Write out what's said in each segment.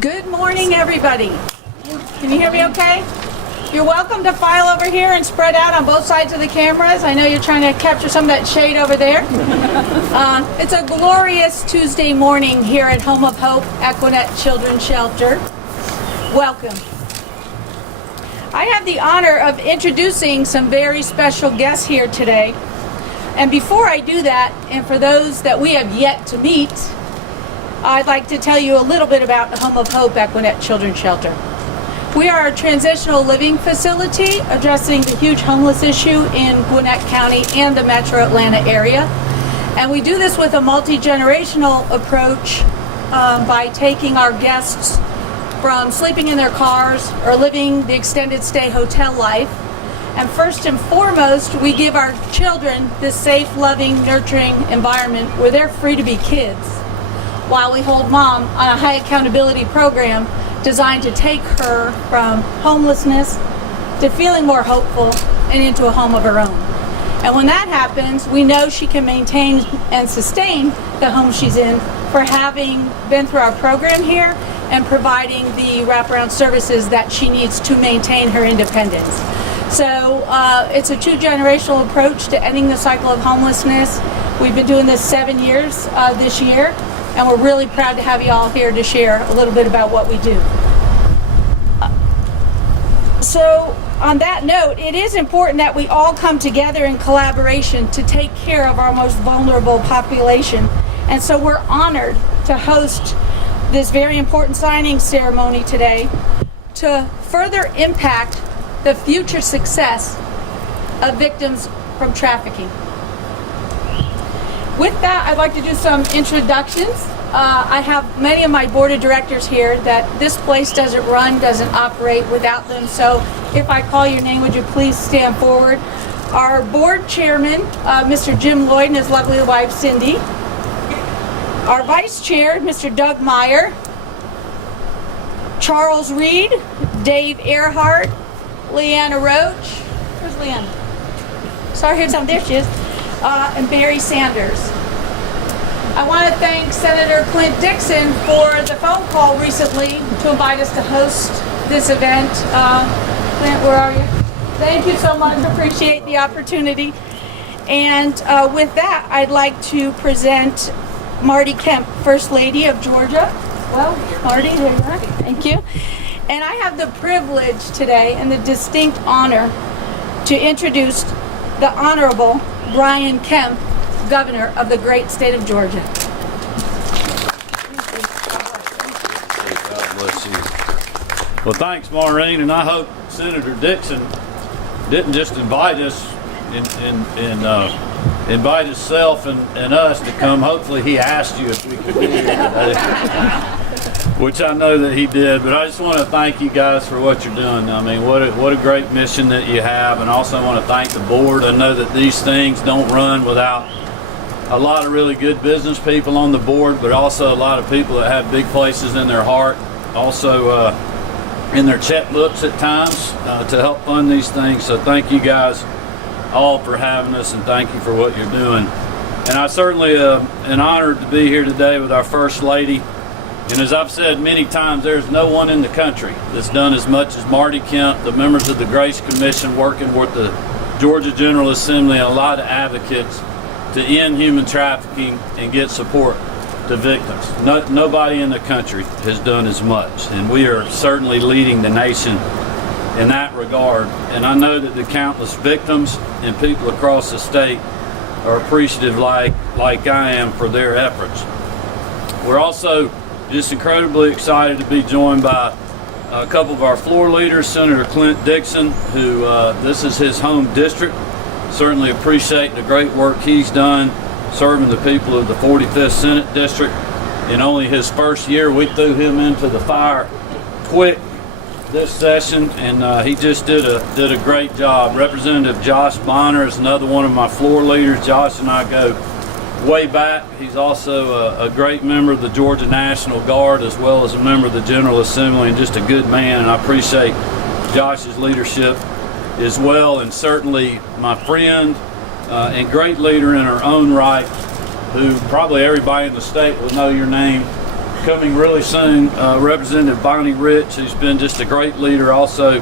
Good morning, everybody. Can you hear me okay? You're welcome to file over here and spread out on both sides of the cameras. I know you're trying to capture some of that shade over there. It's a glorious Tuesday morning here at Home of Hope Equinet Children's Shelter. Welcome. I have the honor of introducing some very special guests here today. And before I do that, and for those that we have yet to meet, I'd like to tell you a little bit about the Home of Hope Equinet Children's Shelter. We are a transitional living facility addressing the huge homeless issue in Gwinnett County and the metro Atlanta area. And we do this with a multi-generational approach by taking our guests from sleeping in their cars or living the extended stay hotel life. And first and foremost, we give our children this safe, loving, nurturing environment where they're free to be kids, while we hold mom on a high accountability program designed to take her from homelessness to feeling more hopeful and into a home of her own. And when that happens, we know she can maintain and sustain the home she's in for having been through our program here and providing the wraparound services that she needs to maintain her independence. So it's a two-generational approach to ending the cycle of homelessness. We've been doing this 7 years this year, and we're really proud to have you all here to share a little bit about what we do. So on that note, it is important that we all come together in collaboration to take care of our most vulnerable population. And so we're honored to host this very important signing ceremony today to further impact the future success of victims from trafficking. With that, I'd like to do some introductions. I have many of my board of directors here that this place doesn't run, doesn't operate without them. So if I call your name, would you please stand forward? Our board chairman, Mr. Jim Lloyd, and his lovely wife, Cindy. Our vice chair, Mr. Doug Meyer. Charles Reed, Dave Earhart, Leanna Roach. Where's Leanna? Sorry, here's some dishes. And Barry Sanders. I want to thank Senator Clint Dixon for the phone call recently to invite us to host this event. Clint, where are you? Thank you so much. Appreciate the opportunity. And with that, I'd like to present Marty Kemp, First Lady of Georgia. Well, Marty, there you are. Thank you. And I have the privilege today and the distinct honor to introduce the Honorable Brian Kemp, Governor of the great state of Georgia. God bless you. Well, thanks, Maureen, and I hope Senator Dixon didn't just invite us and invite himself and us to come. Hopefully he asked you if we could be here today, which I know that he did. But I just want to thank you guys for what you're doing. I mean, what a great mission that you have, and also I want to thank the board. I know that these things don't run without a lot of really good business people on the board, but also a lot of people that have big places in their heart, also in their checkbooks at times to help fund these things. So thank you guys all for having us, and thank you for what you're doing. And I certainly am honored to be here today with our First Lady. And as I've said many times, there's no one in the country that's done as much as Marty Kemp, the members of the Grace Commission working with the Georgia General Assembly, and a lot of advocates to end human trafficking and get support to victims. Nobody in the country has done as much, and we are certainly leading the nation in that regard. And I know that the countless victims and people across the state are appreciative like I am for their efforts. We're also just incredibly excited to be joined by a couple of our floor leaders, Senator Clint Dixon, who this is his home district. Certainly appreciate the great work he's done serving the people of the 45th Senate District. In only his first year, we threw him into the fire quick this session, and he just did a great job. Representative Josh Bonner is another one of my floor leaders. Josh and I go way back. He's also a great member of the Georgia National Guard, as well as a member of the General Assembly, and just a good man, and I appreciate Josh's leadership as well. And certainly my friend and great leader in her own right, who probably everybody in the state will know your name, coming really soon, Representative Bonnie Rich, who's been just a great leader also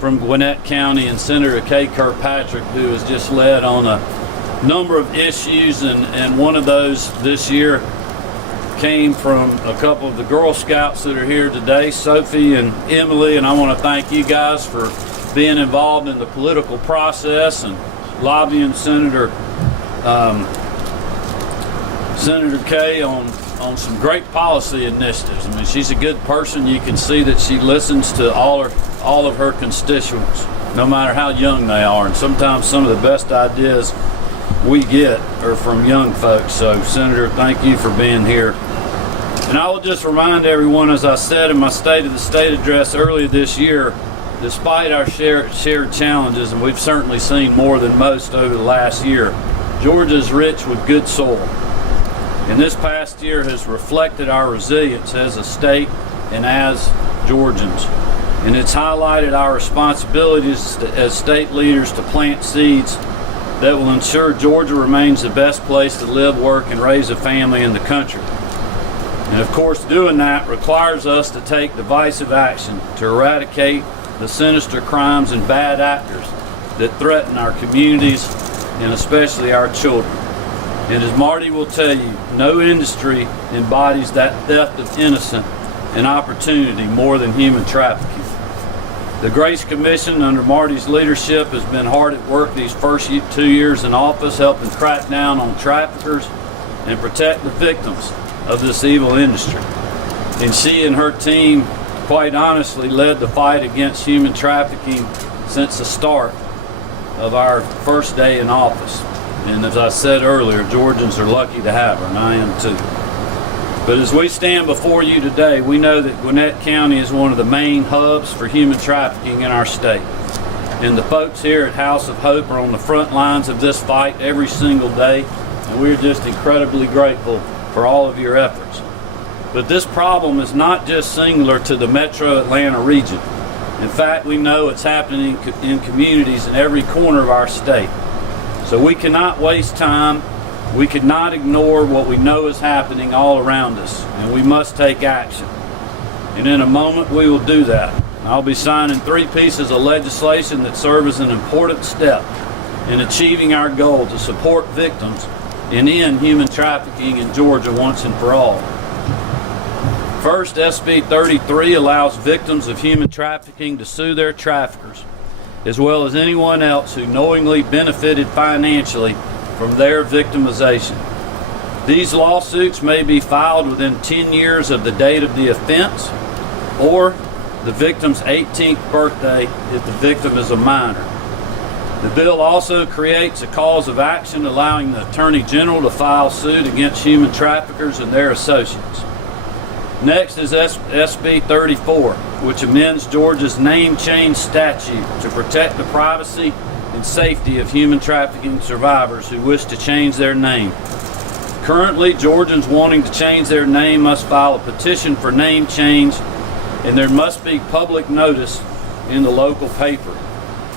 from Gwinnett County, and Senator Kay Kirkpatrick, who has just led on a number of issues, and one of those this year came from a couple of the Girl Scouts that are here today, Sophie and Emily, and I want to thank you guys for being involved in the political process and lobbying Senator Kay on some great policy initiatives. I mean, she's a good person. You can see that she listens to all of her constituents, no matter how young they are, and sometimes some of the best ideas we get are from young folks. So, Senator, thank you for being here. And I will just remind everyone, as I said in my State of the State address earlier this year, despite our shared challenges, and we've certainly seen more than most over the last year, Georgia is rich with good soil. And this past year has reflected our resilience as a state and as Georgians. And it's highlighted our responsibilities as state leaders to plant seeds that will ensure Georgia remains the best place to live, work, and raise a family in the country. And of course, doing that requires us to take divisive action to eradicate the sinister crimes and bad actors that threaten our communities and especially our children. And as Marty will tell you, no industry embodies that theft of innocent and opportunity more than human trafficking. The Grace Commission under Marty's leadership has been hard at work these first 2 years in office, helping crack down on traffickers and protect the victims of this evil industry. And she and her team, quite honestly, led the fight against human trafficking since the start of our first day in office. And as I said earlier, Georgians are lucky to have her, and I am too. But as we stand before you today, we know that Gwinnett County is one of the main hubs for human trafficking in our state. And the folks here at House of Hope are on the front lines of this fight every single day, and we are just incredibly grateful for all of your efforts. But this problem is not just singular to the metro Atlanta region. In fact, we know it's happening in communities in every corner of our state. So we cannot waste time. We cannot ignore what we know is happening all around us, and we must take action. And in a moment, we will do that. I'll be signing 3 pieces of legislation that serve as an important step in achieving our goal to support victims and end human trafficking in Georgia once and for all. First, SB 33 allows victims of human trafficking to sue their traffickers, as well as anyone else who knowingly benefited financially from their victimization. These lawsuits may be filed within 10 years of the date of the offense or the victim's 18th birthday if the victim is a minor. The bill also creates a cause of action allowing the Attorney General to file suit against human traffickers and their associates. Next is SB 34, which amends Georgia's name change statute to protect the privacy and safety of human trafficking survivors who wish to change their name. Currently, Georgians wanting to change their name must file a petition for name change, and there must be public notice in the local paper.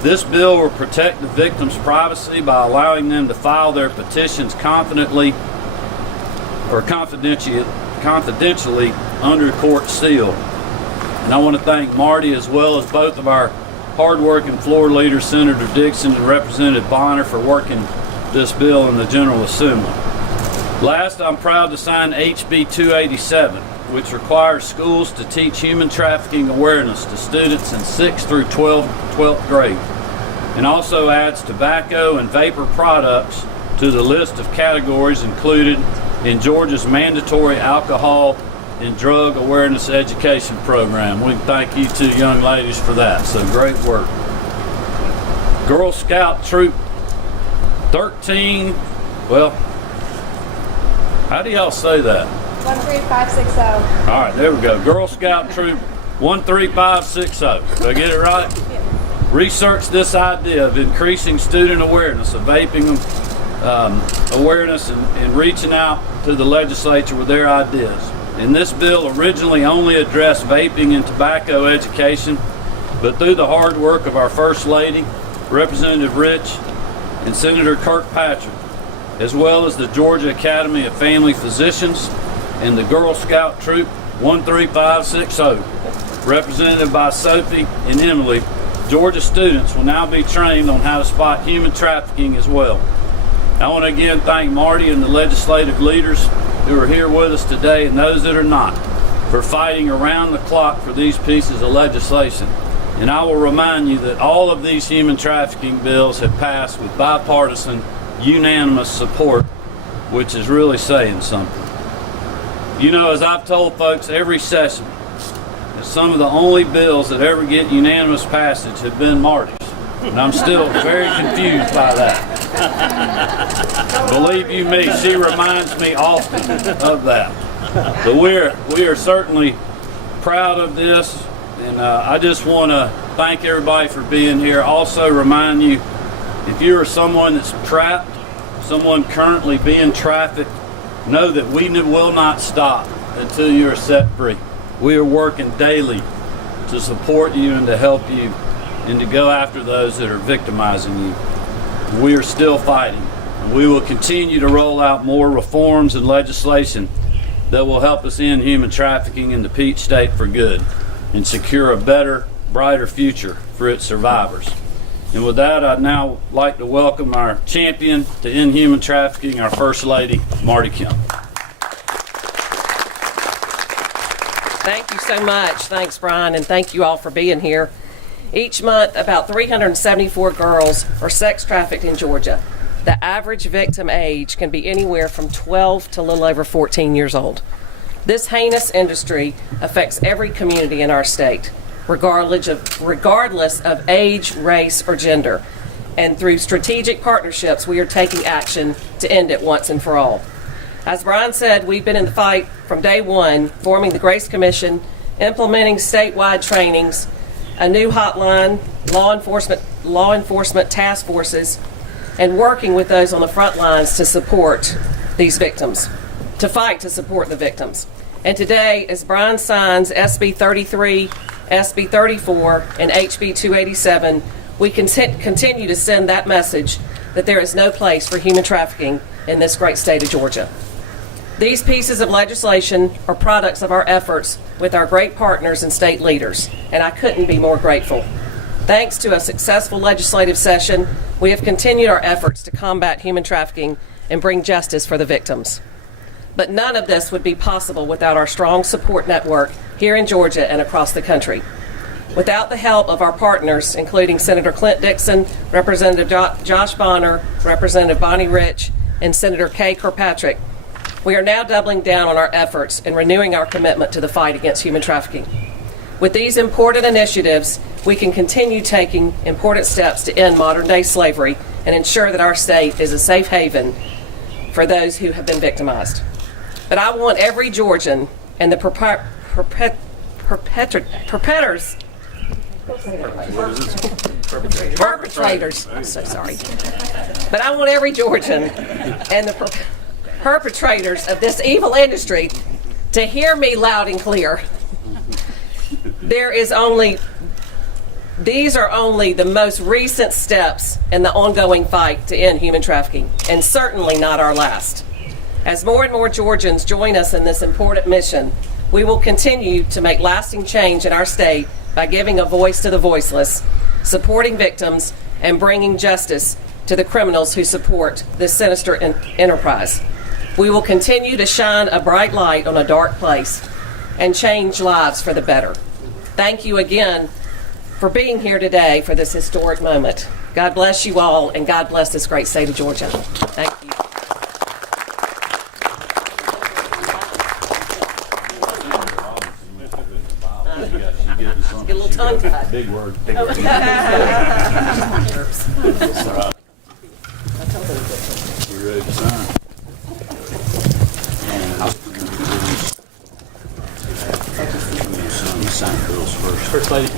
This bill will protect the victim's privacy by allowing them to file their petitions confidently or confidentially under court seal. And I want to thank Marty as well as both of our hard-working floor leaders, Senator Dixon and Representative Bonner, for working this bill in the General Assembly. Last, I'm proud to sign HB 287, which requires schools to teach human trafficking awareness to students in 6th through 12th grade, and also adds tobacco and vapor products to the list of categories included in Georgia's mandatory alcohol and drug awareness education program. We thank you two young ladies for that, so great work. Girl Scout Troop 13, well, how do y'all say that? 13560. All right, there we go. Girl Scout Troop 13560. Did I get it right? Research this idea of increasing student awareness of vaping awareness and reaching out to the legislature with their ideas. And this bill originally only addressed vaping and tobacco education, but through the hard work of our First Lady, Representative Rich, and Senator Kirkpatrick, as well as the Georgia Academy of Family Physicians and the Girl Scout Troop 13560. Represented by Sophie and Emily, Georgia students will now be trained on how to spot human trafficking as well. I want to again thank Marty and the legislative leaders who are here with us today, and those that are not, for fighting around the clock for these pieces of legislation. And I will remind you that all of these human trafficking bills have passed with bipartisan, unanimous support, which is really saying something. You know, as I've told folks every session, that some of the only bills that ever get unanimous passage have been Marty's. And I'm still very confused by that. Believe you me, she reminds me often of that. But we are certainly proud of this, and I just want to thank everybody for being here. Also remind you, if you are someone that's trapped, someone currently being trafficked, know that we will not stop until you are set free. We are working daily to support you and to help you and to go after those that are victimizing you. We are still fighting, and we will continue to roll out more reforms and legislation that will help us end human trafficking in the Peach State for good and secure a better, brighter future for its survivors. And with that, I'd now like to welcome our champion to end human trafficking, our First Lady, Marty Kemp. Thank you so much. Thanks, Brian, and thank you all for being here. Each month, about 374 girls are sex trafficked in Georgia. The average victim age can be anywhere from 12 to a little over 14 years old. This heinous industry affects every community in our state, regardless of age, race, or gender. And through strategic partnerships, we are taking action to end it once and for all. As Brian said, we've been in the fight from day one, forming the Grace Commission, implementing statewide trainings, a new hotline, law enforcement task forces, and working with those on the front lines to support these victims, to fight to support the victims. And today, as Brian signs SB 33, SB 34, and HB 287, we continue to send that message that there is no place for human trafficking in this great state of Georgia. These pieces of legislation are products of our efforts with our great partners and state leaders, and I couldn't be more grateful. Thanks to a successful legislative session, we have continued our efforts to combat human trafficking and bring justice for the victims. But none of this would be possible without our strong support network here in Georgia and across the country. Without the help of our partners, including Senator Clint Dixon, Representative Josh Bonner, Representative Bonnie Rich, and Senator Kay Kirkpatrick, we are now doubling down on our efforts and renewing our commitment to the fight against human trafficking. With these important initiatives, we can continue taking important steps to end modern-day slavery and ensure that our state is a safe haven for those who have been victimized. But I want every Georgian and the perpetrators, I'm so sorry. But I want every Georgian and the perpetrators of this evil industry to hear me loud and clear. These are only the most recent steps in the ongoing fight to end human trafficking, and certainly not our last. As more and more Georgians join us in this important mission, we will continue to make lasting change in our state by giving a voice to the voiceless, supporting victims, and bringing justice to the criminals who support this sinister enterprise. We will continue to shine a bright light on a dark place and change lives for the better. Thank you again for being here today for this historic moment. God bless you all, and God bless this great state of Georgia. Thank you. Get a little tongue tied. Big word. Big word. You ready to sign? Sign girls first. First Lady.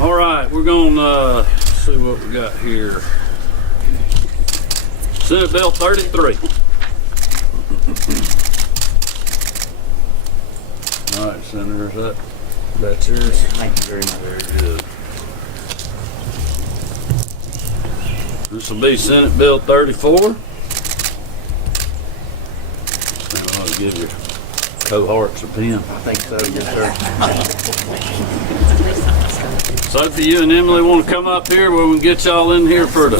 All right, we're going to see what we got here. Senate Bill 33. All right, Senator, that's yours? Thank you very much. Very good. This will be Senate Bill 34. I'll give your cohorts a pen. I think so, yes, sir. Sophie, you and Emily want to come up here where we can get y'all in here for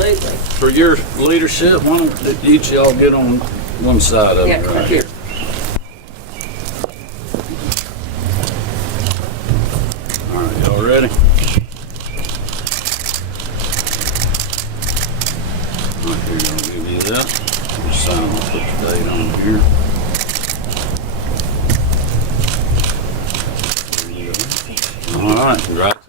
your leadership? Why don't each of y'all get on one side of it right here? All right, y'all ready? All right, here, I'll give you that. Just sign and put your date on here. All right, congratulations.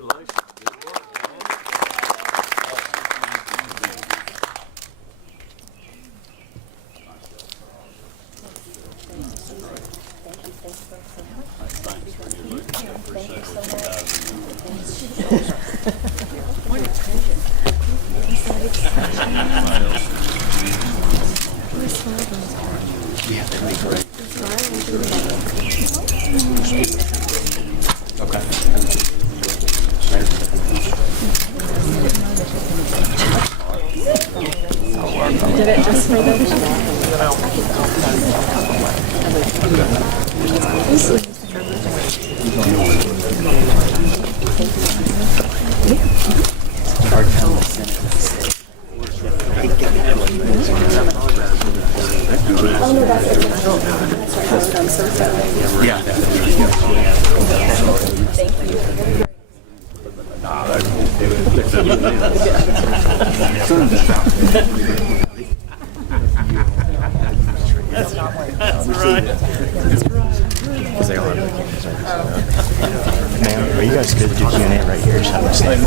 Ma'am, are you guys good to do Q&A right here? Just have a slide.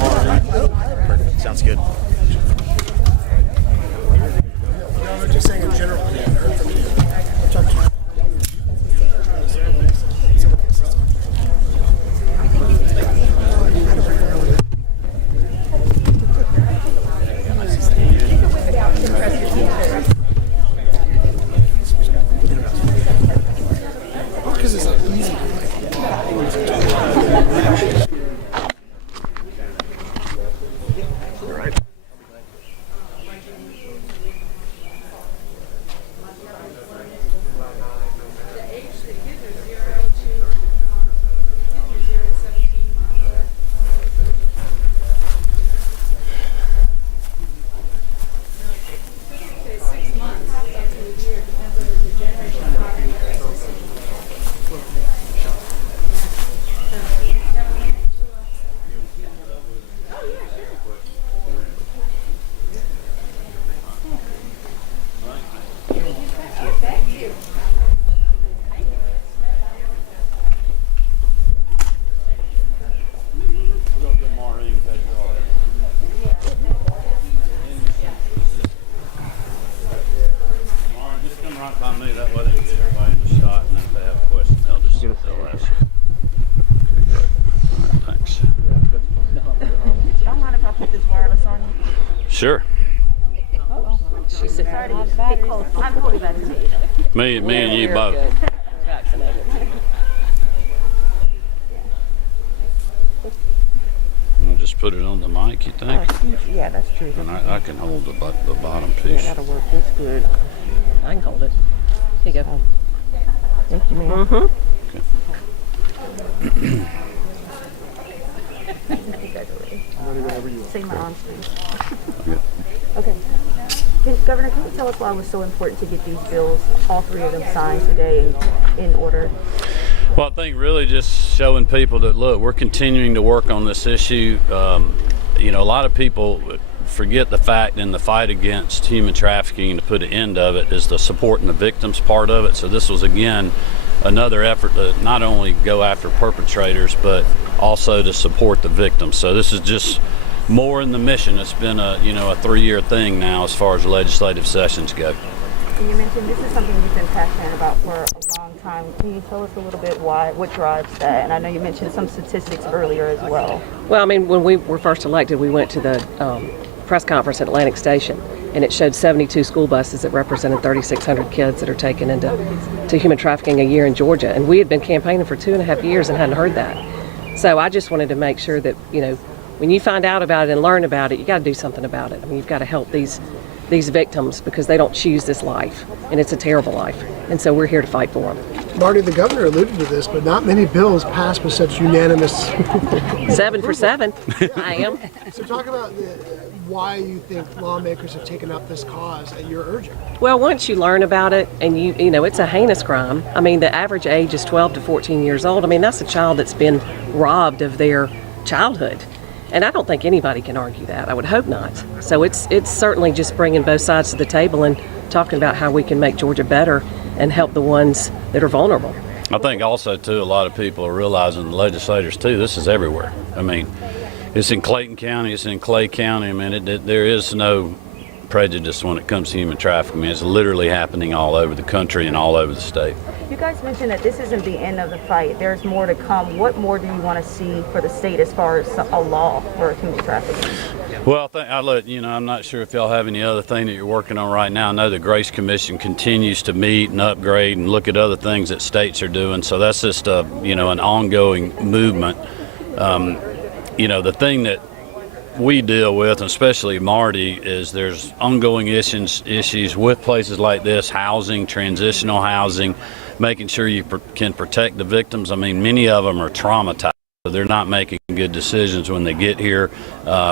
Perfect. Sounds good. Just saying in general. Because it's easy. Sure. She said, I'm fully vaccinated. Me and you both. Vaccinated. We'll just put it on the mic, you think? Yeah, that's true. And I can hold the bottom piece. Yeah, that'll work. That's good. I can hold it. Here you go. Thank you, ma'am. Say my arms, please. Okay. Governor, can you tell us why it was so important to get these bills, all three of them signed today in order? Well, I think really just showing people that, look, we're continuing to work on this issue. You know, a lot of people forget the fact in the fight against human trafficking, to put an end of it, is the supporting the victims part of it. So this was, again, another effort to not only go after perpetrators, but also to support the victims. So this is just more in the mission. It's been a 3-year thing now as far as legislative sessions go. And you mentioned this is something you've been passionate about for a long time. Can you tell us a little bit what drives that? And I know you mentioned some statistics earlier as well. Well, I mean, when we were first elected, we went to the press conference at Atlantic Station, and it showed 72 school buses that represented 3,600 kids that are taken into human trafficking a year in Georgia. And we had been campaigning for 2.5 years and hadn't heard that. So I just wanted to make sure that, when you find out about it and learn about it, you got to do something about it. I mean, you've got to help these victims because they don't choose this life, and it's a terrible life. And so we're here to fight for them. Marty, the governor alluded to this, but not many bills passed with such unanimous. 7 for 7. I am. So talk about why you think lawmakers have taken up this cause at your urging. Well, once you learn about it, and you know, it's a heinous crime. I mean, the average age is 12 to 14 years old. I mean, that's a child that's been robbed of their childhood. And I don't think anybody can argue that. I would hope not. So it's certainly just bringing both sides to the table and talking about how we can make Georgia better and help the ones that are vulnerable. I think also, too, a lot of people are realizing, the legislators, too, this is everywhere. I mean, it's in Clayton County, it's in Clay County. I mean, there is no prejudice when it comes to human trafficking. I mean, it's literally happening all over the country and all over the state. You guys mentioned that this isn't the end of the fight. There's more to come. What more do you want to see for the state as far as a law for human trafficking? Well, I'm not sure if y'all have any other thing that you're working on right now. I know the Grace Commission continues to meet and upgrade and look at other things that states are doing. So that's just an ongoing movement. The thing that we deal with, and especially Marty, is there's ongoing issues with places like this, housing, transitional housing, making sure you can protect the victims. I mean, many of them are traumatized. They're not making good decisions when they get here.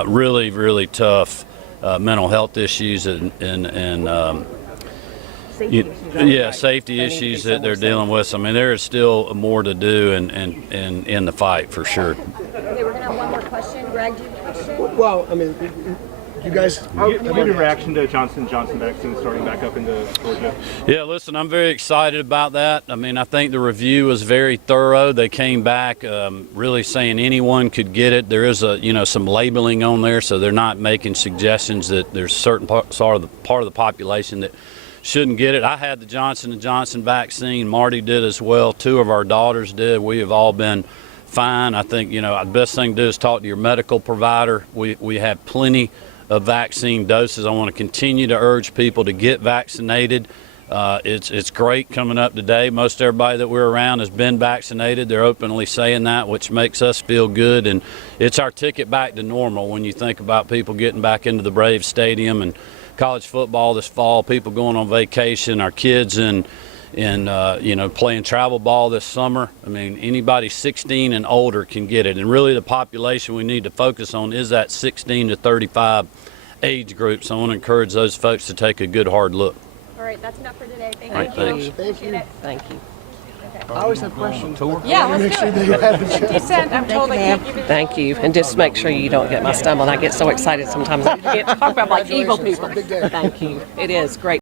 Really, really tough mental health issues and safety issues that they're dealing with. So, I mean, there is still more to do in the fight for sure. Okay, we're gonna have one more question. Greg, do you have a question? Well, I mean, you guys. Give me a reaction to Johnson & Johnson vaccine starting back up into Georgia. Yeah, listen, I'm very excited about that. I mean, I think the review was very thorough. They came back really saying anyone could get it. There is some labeling on there, so they're not making suggestions that there's certain part of the population that shouldn't get it. I had the Johnson & Johnson vaccine. Marty did as well. 2 of our daughters did. We have all been fine. I think, the best thing to do is talk to your medical provider. We have plenty of vaccine doses. I want to continue to urge people to get vaccinated. It's great coming up today. Most everybody that we're around has been vaccinated. They're openly saying that, which makes us feel good. And it's our ticket back to normal when you think about people getting back into the Braves Stadium and college football this fall, people going on vacation, our kids playing travel ball this summer. I mean, anybody 16 and older can get it. And really the population we need to focus on is that 16 to 35 age group. So I want to encourage those folks to take a good hard look. All right, that's enough for today. Thank All right, you. thanks. Appreciate it. Thank you. I always have questions. Yeah, Make let's sure do that you have a it. chance. Descent, I'm told I can't give it. Thank you. And just make sure you don't get my stumble. I get so excited sometimes I can't talk about like evil people. Thank you. It is great.